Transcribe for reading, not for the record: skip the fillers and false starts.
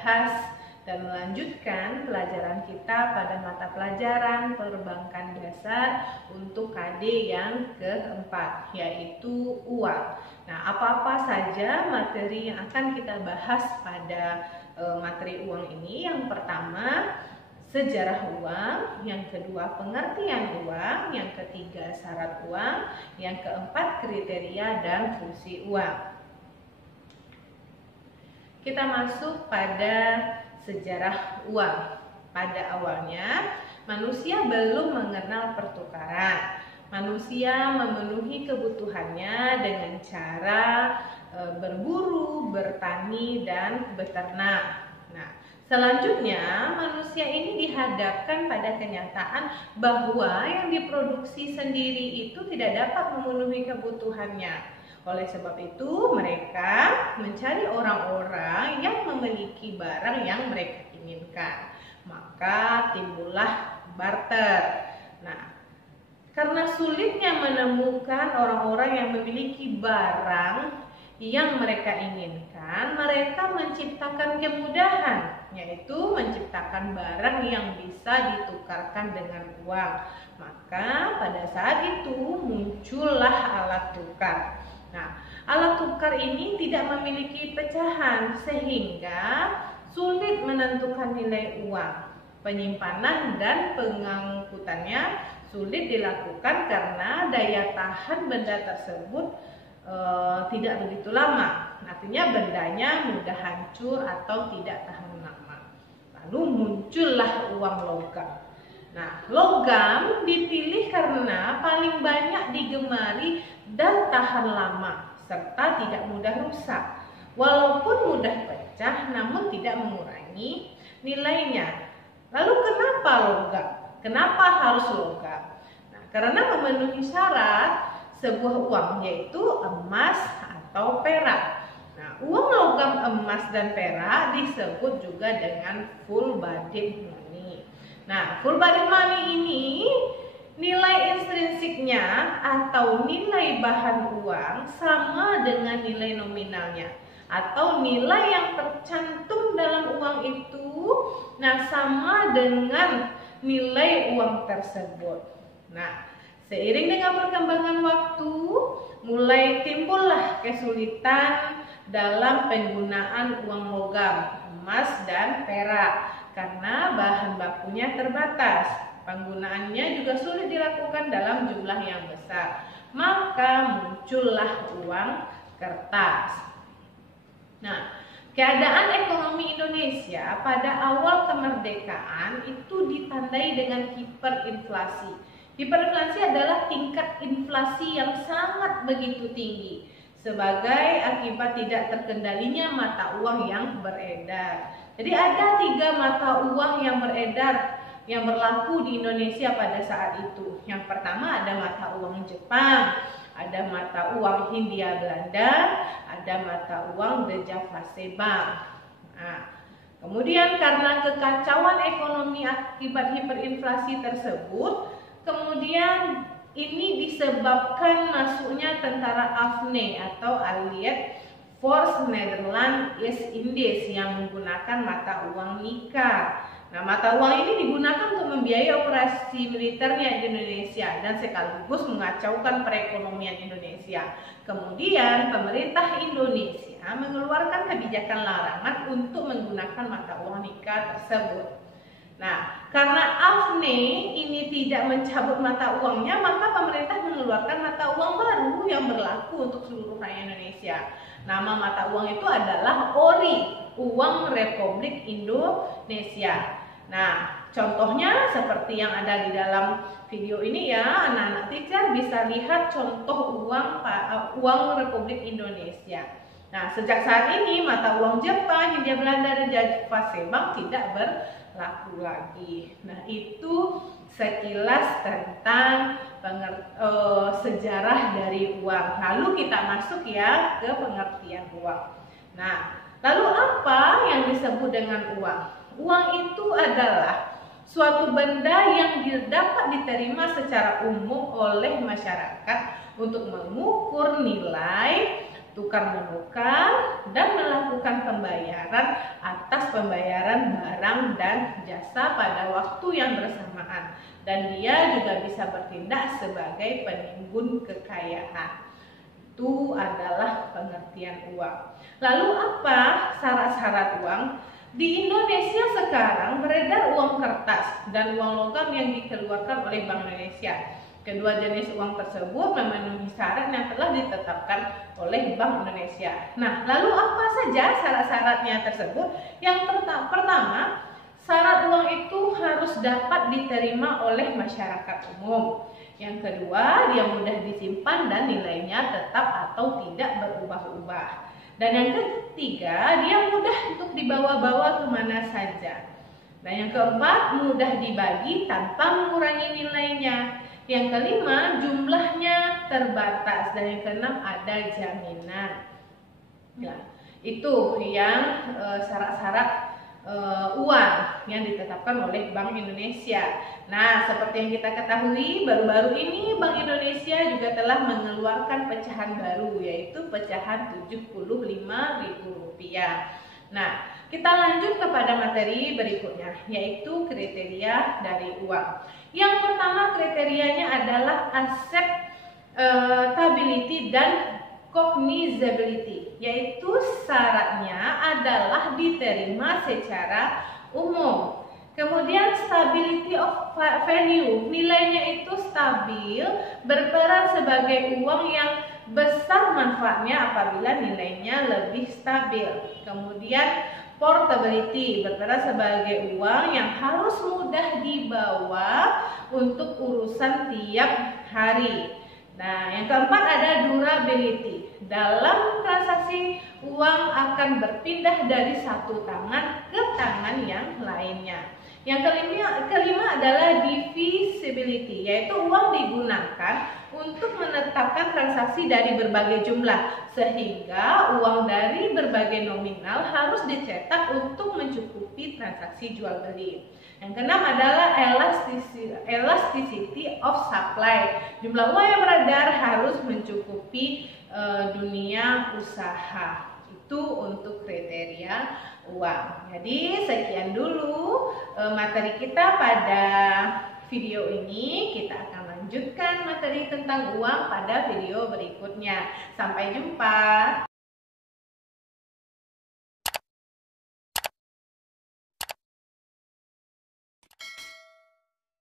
membahas dan melanjutkan pelajaran kita pada mata pelajaran perbankan dasar untuk KD yang keempat, yaitu uang. Nah, apa-apa saja materi yang akan kita bahas pada materi uang ini? Yang pertama, sejarah uang, yang kedua pengertian uang, yang ketiga syarat uang, yang keempat kriteria dan fungsi uang. Kita masuk pada sejarah uang. Pada awalnya, manusia belum mengenal pertukaran. Manusia memenuhi kebutuhannya dengan cara berburu, bertani, dan beternak. Nah, selanjutnya manusia ini dihadapkan pada kenyataan bahwa yang diproduksi sendiri itu tidak dapat memenuhi kebutuhannya. Oleh sebab itu, mereka mencari orang-orang yang memiliki barang yang mereka inginkan. Maka timbullah barter. Nah, karena sulitnya menemukan orang-orang yang memiliki barang yang mereka inginkan, mereka menciptakan kemudahan, yaitu menciptakan barang yang bisa ditukarkan dengan uang. Maka pada saat itu muncullah alat tukar. Nah, alat tukar ini tidak memiliki pecahan sehingga sulit menentukan nilai uang. Penyimpanan dan pengangkutannya sulit dilakukan karena daya tahan benda tersebut tidak begitu lama. Artinya bendanya mudah hancur atau tidak tahan lama. Lalu muncullah uang logam. Nah, logam dipilih karena paling banyak digemari dan tahan lama serta tidak mudah rusak. Walaupun mudah pecah namun tidak mengurangi nilainya. Lalu kenapa logam? Kenapa harus logam? Nah, karena memenuhi syarat sebuah uang, yaitu emas atau perak. Nah, uang logam emas dan perak disebut juga dengan full bodied money. Nah, full bodied money ini nilai intrinsiknya atau nilai bahan uang sama dengan nilai nominalnya, atau nilai yang tercantum dalam uang itu sama dengan nilai uang tersebut. Nah, seiring dengan perkembangan waktu, mulai timbullah kesulitan dalam penggunaan uang logam, emas dan perak karena bahan bakunya terbatas. Penggunaannya juga sulit dilakukan dalam jumlah yang besar. Maka muncullah uang kertas. Nah, keadaan ekonomi Indonesia pada awal kemerdekaan itu ditandai dengan hiperinflasi. Hiperinflasi adalah tingkat inflasi yang sangat begitu tinggi sebagai akibat tidak terkendalinya mata uang yang beredar. Jadi ada 3 mata uang yang beredar yang berlaku di Indonesia pada saat itu. Yang pertama ada mata uang Jepang, ada mata uang Hindia Belanda, ada mata uang The Javase Bank. Nah, kemudian karena kekacauan ekonomi akibat hiperinflasi tersebut, kemudian ini disebabkan masuknya tentara AFNE atau Allied Force Netherlands East Indies yang menggunakan mata uang NIKA. Nah, mata uang ini digunakan untuk membiayai operasi militernya di Indonesia dan sekaligus mengacaukan perekonomian Indonesia. Kemudian pemerintah Indonesia mengeluarkan kebijakan larangan untuk menggunakan mata uang NIKA tersebut. Nah, karena AFNE ini tidak mencabut mata uangnya, maka pemerintah mengeluarkan mata uang baru yang berlaku untuk seluruh rakyat Indonesia. Nama mata uang itu adalah ORI, Uang Republik Indonesia. Nah, contohnya seperti yang ada di dalam video ini ya, anak-anak teacher bisa lihat contoh uang Republik Indonesia. Nah, sejak saat ini mata uang Jepang, Hindia Belanda, dan Javase Bank tidak berlaku lagi. Nah, itu sekilas tentang sejarah dari uang. Lalu kita masuk ya ke pengertian uang. Nah, lalu apa yang disebut dengan uang? Uang itu adalah suatu benda yang dapat diterima secara umum oleh masyarakat untuk mengukur nilai tukar menukar, dan melakukan pembayaran atas pembayaran barang dan jasa pada waktu yang bersamaan. Dan dia juga bisa bertindak sebagai penimbun kekayaan. Itu adalah pengertian uang. Lalu apa syarat-syarat uang? Di Indonesia sekarang beredar uang kertas dan uang logam yang dikeluarkan oleh Bank Indonesia. Kedua jenis uang tersebut memenuhi syarat yang telah ditetapkan oleh Bank Indonesia. Nah, lalu apa saja syarat-syaratnya tersebut? Yang pertama, syarat uang itu harus dapat diterima oleh masyarakat umum. Yang kedua, dia mudah disimpan dan nilainya tetap atau tidak berubah-ubah. Dan yang ketiga, dia mudah untuk dibawa-bawa kemana saja. Dan yang keempat, mudah dibagi tanpa mengurangi nilainya. Yang kelima, jumlahnya terbatas. Dan yang keenam, ada jaminan. Nah, itu yang syarat-syarat uang yang ditetapkan oleh Bank Indonesia. Nah, seperti yang kita ketahui, baru-baru ini Bank Indonesia juga telah mengeluarkan pecahan baru, yaitu pecahan Rp75.000. Nah, kita lanjut kepada materi berikutnya, yaitu kriteria dari uang. Yang pertama kriterianya adalah acceptability dan cognizability, yaitu syaratnya adalah diterima secara umum. Kemudian stability of value, nilainya itu stabil, berperan sebagai uang yang besar manfaatnya apabila nilainya lebih stabil. Kemudian portability, berperan sebagai uang yang harus mudah dibawa untuk urusan tiap hari. Nah, yang keempat ada durability. Dalam transaksi, uang akan berpindah dari satu tangan ke tangan yang lainnya. Yang kelima adalah divisibility, yaitu uang digunakan untuk menetapkan transaksi dari berbagai jumlah, sehingga uang dari berbagai nominal harus dicetak untuk mencukupi transaksi jual beli. Yang keenam adalah elasticity of supply. Jumlah uang yang beredar harus mencukupi dunia usaha. Itu untuk kriteria uang. Jadi sekian dulu materi kita pada video ini. Kita akan lanjutkan materi tentang uang pada video berikutnya. Sampai jumpa.